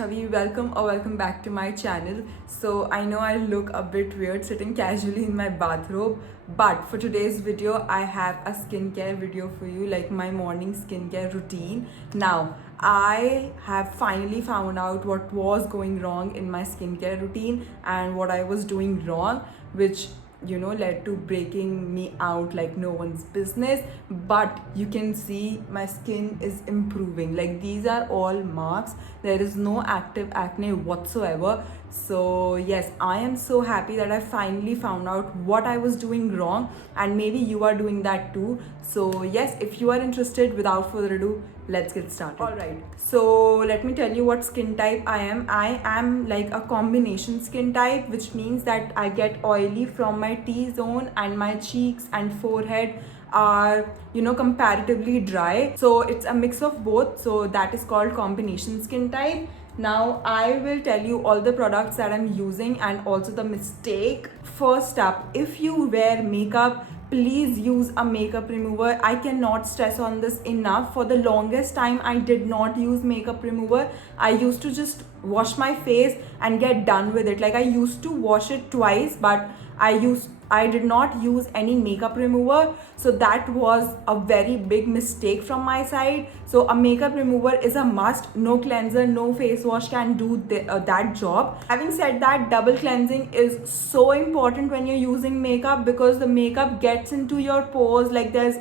Chavi. Welcome back to my channel. So I know I look a bit weird sitting casually in my bathrobe, but for today's video I have a skincare video for you, like my morning skincare routine. Now I have finally found out what was going wrong in my skincare routine and what I was doing wrong, which led to breaking me out like no one's business. But you can see my skin is improving. Like, these are all marks, there is no active acne whatsoever. So yes, I am so happy that I finally found out what I was doing wrong, and maybe you are doing that too. So yes, if you are interested, without further ado, let's get started. All right, so let me tell you what skin type I am. I am like a combination skin type, which means that I get oily from my T-zone, and my cheeks and forehead are comparatively dry. So it's a mix of both, so that is called combination skin type. Now I will tell you all the products that I'm using and also the mistake. First up, if you wear makeup, please use a makeup remover. I cannot stress on this enough. For the longest time I did not use makeup remover. I used to just wash my face and get done with it. Like, I used to wash it twice, but I did not use any makeup remover. So that was a very big mistake from my side. So a makeup remover is a must. No cleanser, no face wash can do that job. Having said that, double cleansing is so important when you're using makeup, because the makeup gets into your pores. Like, there's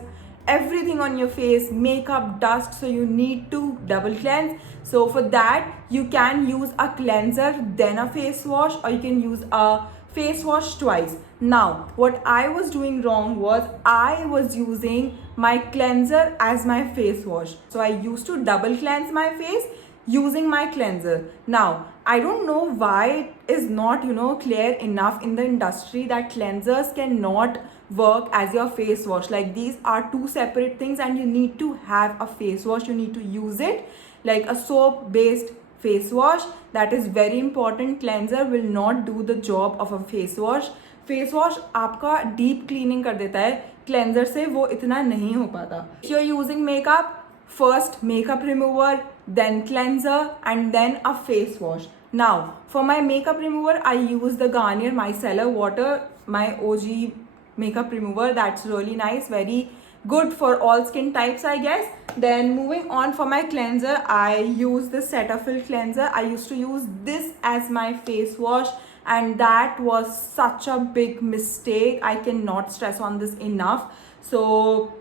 everything on your face, makeup, dust, so you need to double cleanse. So for that, you can use a cleanser then a face wash, or you can use a face wash twice. Now what I was doing wrong was I was using my cleanser as my face wash. So I used to double cleanse my face using my cleanser. Now I don't know why it is not clear enough in the industry that cleansers cannot work as your face wash. Like, these are two separate things, and you need to have a face wash. You need to use it like a soap based face wash. That is very important. Cleanser will not do the job of a face wash. Face wash आपका deep cleaning कर देता है, cleanser से वो इतना नहीं हो पाता. If you're using makeup, first makeup remover, then cleanser, and then a face wash. Now for my makeup remover, I use the Garnier Micellar Water, my OG makeup remover. That's really nice, very good for all skin types, I guess. Then moving on, for my cleanser, I use the Cetaphil cleanser. I used to use this as my face wash, and that was such a big mistake. I cannot stress on this enough. So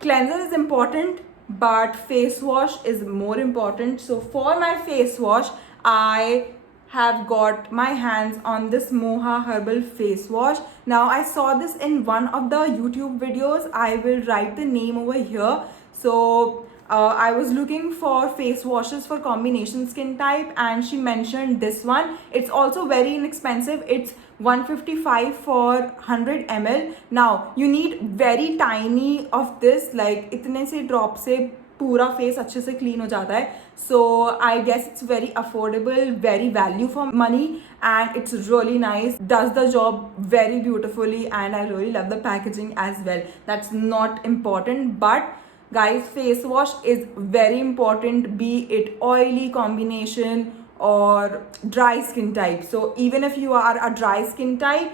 cleanser is important, but face wash is more important. So for my face wash, I have got my hands on this Moha herbal face wash. Now I saw this in one of the YouTube videos. I will write the name over here. So I was looking for face washes for combination skin type, and she mentioned this one. It's also very inexpensive. It's 155 for 100 ml. Now you need very tiny of this, like इतने से drop से पूरा face अच्छे से clean हो जाता है. So I guess it's very affordable, very value for money, and it's really nice. Does the job very beautifully, and I really love the packaging as well. That's not important, but guys, face wash is very important, be it oily combination or dry skin type. So even if you are a dry skin type,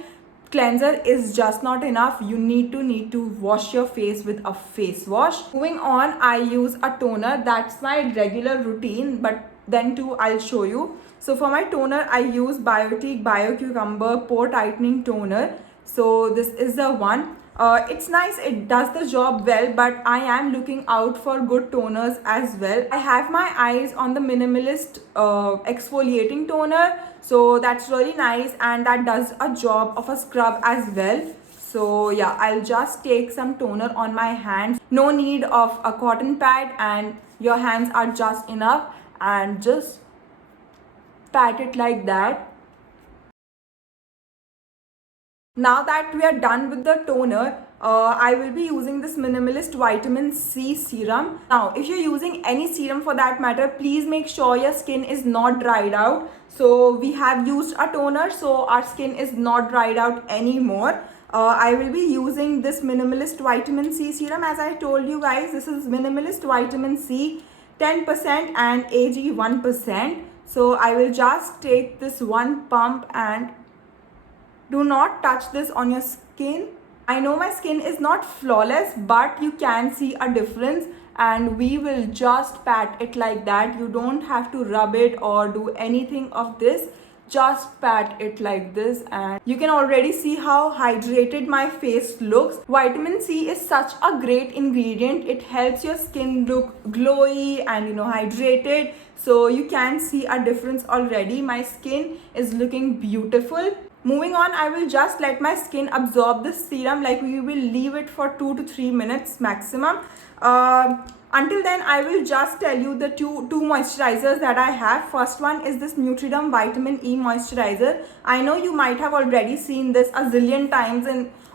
cleanser is just not enough. You need to wash your face with a face wash. Moving on, I use a toner. That's my regular routine, but then too I'll show you. So for my toner, I use Biotique Bio Cucumber Pore Tightening Toner. So this is the one. It's nice, it does the job well, but I am looking out for good toners as well. I have my eyes on the Minimalist exfoliating toner, so that's really nice, and that does a job of a scrub as well. So yeah, I'll just take some toner on my hands. No need of a cotton pad, and your hands are just enough, and just pat it like that. Now that we are done with the toner, I will be using this Minimalist Vitamin C Serum. Now, if you're using any serum for that matter, please make sure your skin is not dried out. So we have used a toner, so our skin is not dried out anymore. I will be using this Minimalist Vitamin C Serum. As I told you guys, this is Minimalist Vitamin C 10% and AG 1%. So I will just take this one pump and do not touch this on your skin. I know my skin is not flawless, but you can see a difference, and we will just pat it like that. You don't have to rub it or do anything of this. Just pat it like this, and you can already see how hydrated my face looks. Vitamin C is such a great ingredient. It helps your skin look glowy and hydrated. So you can see a difference already. My skin is looking beautiful. Moving on, I will just let my skin absorb this serum. Like, we will leave it for 2 to 3 minutes maximum. Until then, I will just tell you the two moisturizers that I have. First one is this Nutriderm Vitamin E Moisturizer. I know you might have already seen this a zillion times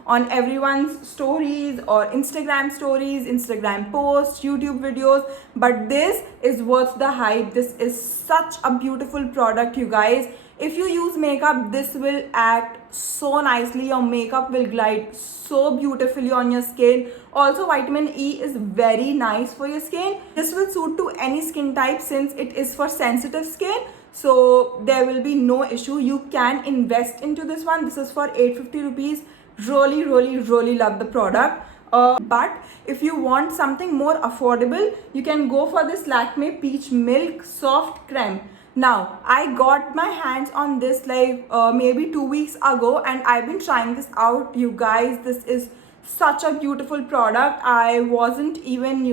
on everyone's stories or Instagram stories, Instagram posts, YouTube videos, but this is worth the hype. This is such a beautiful product, you guys. If you use makeup, this will act so nicely. Your makeup will glide so beautifully on your skin. Also, vitamin E is very nice for your skin. This will suit to any skin type since it is for sensitive skin. So there will be no issue. You can invest into this one. This is for 850 rupees. Really love the product. But if you want something more affordable, you can go for this Lakme Peach Milk Soft Creme. Now, I got my hands on this like maybe 2 weeks ago, and I've been trying this out, you guys. This is such a beautiful product. I wasn't even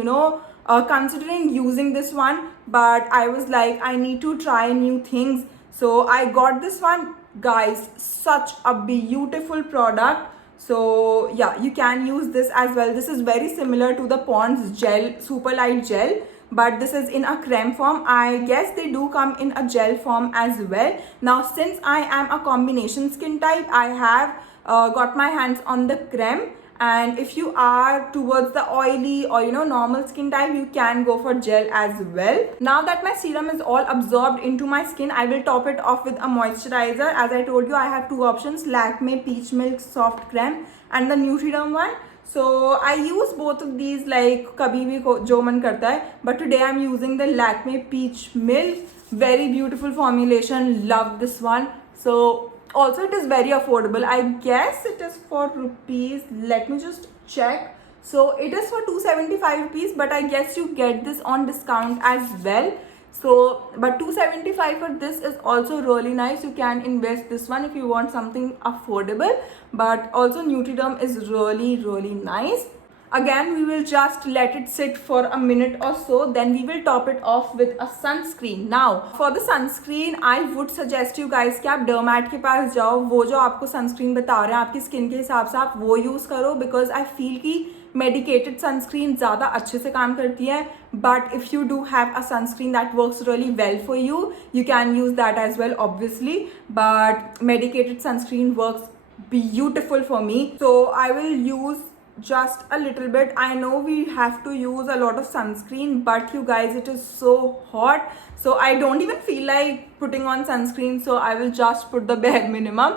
considering using this one, but I was like, I need to try new things. So I got this one, guys. Such a beautiful product. So yeah, you can use this as well. This is very similar to the Pond's gel, super light gel, but this is in a creme form. I guess they do come in a gel form as well. Now, since I am a combination skin type, I have got my hands on the creme. And if you are towards the oily or normal skin type, you can go for gel as well. Now that my serum is all absorbed into my skin, I will top it off with a moisturizer. As I told you, I have two options: Lakme Peach Milk Soft Creme and the Nutriderm one. So I use both of these like kabhi bhi jo man karta hai. But today I'm using the Lakme Peach Milk. Very beautiful formulation. Love this one. So also it is very affordable. I guess it is for rupees. Let me just check. So it is for 275 rupees, but I guess you get this on discount as well. So, but 275 for this is also really nice. You can invest this one if you want something affordable. But also Nutriderm is really nice. Again, we will just let it sit for a minute or so. Then we will top it off with a sunscreen. Now, for the sunscreen, I would suggest you guys कि आप डर्मैट के पास जाओ. वो जो आपको sunscreen बता रहे हैं आपकी स्किन के हिसाब से, आप वो यूज़ करो. Because I feel कि medicated sunscreen ज़्यादा अच्छे से काम करती है. But if you do have a sunscreen that works really well for you, you can use that as well, obviously. But medicated sunscreen works beautiful for me. So I will use just a little bit. I know we have to use a lot of sunscreen, but you guys, it is so hot, so I don't even feel like putting on sunscreen. So I will just put the bare minimum.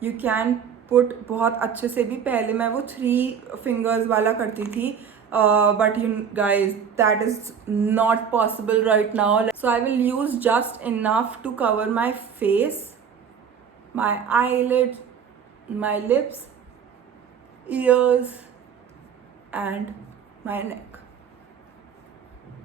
You can put बहुत अच्छे से भी. पहले मैं वो 3 fingers वाला करती थी, but you guys, that is not possible right now. So I will use just enough to cover my face, my eyelids, my lips, ears, and my neck.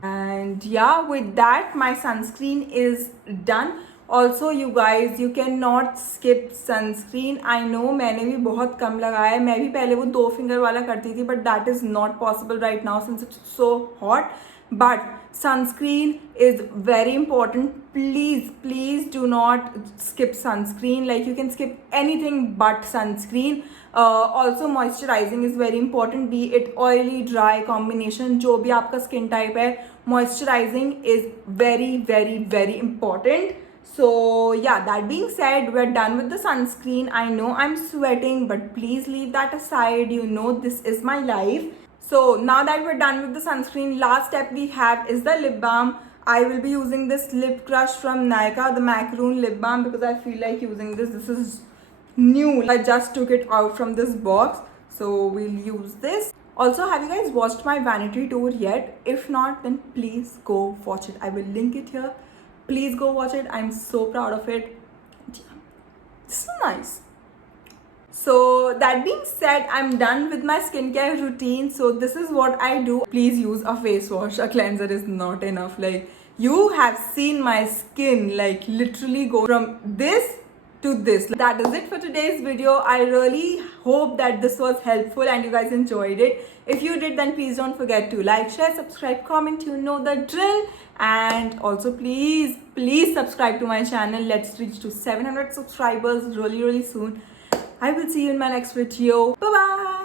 And yeah, with that my sunscreen is done. Also you guys, you cannot skip sunscreen. I know मैंने भी बहुत कम लगाया है. मैं भी पहले वो 2 finger वाला करती थी, but that is not possible right now since it's so hot. But sunscreen is very important. Please do not skip sunscreen. Like, you can skip anything but sunscreen. Also moisturizing is very important, be it oily, dry, combination, जो भी आपका skin type है, moisturizing is very important. So yeah, that being said, we're done with the sunscreen. I know I'm sweating, but please leave that aside. You know, this is my life. So now that we're done with the sunscreen, last step we have is the lip balm. I will be using this Lip Crush from Nykaa, the macaroon lip balm, because I feel like using this. This is new. I just took it out from this box, so we'll use this. Also, have you guys watched my vanity tour yet? If not, then please go watch it. I will link it here. Please go watch it. I'm so proud of it. This is nice. So that being said, I'm done with my skincare routine. So this is what I do. Please use a face wash. A cleanser is not enough. Like, you have seen my skin like literally go from this to this. That is it for today's video. I really hope that this was helpful and you guys enjoyed it. If you did, then please don't forget to like, share, subscribe, comment. You know the drill. And also please subscribe to my channel. Let's reach to 700 subscribers really soon. I will see you in my next video. Bye bye.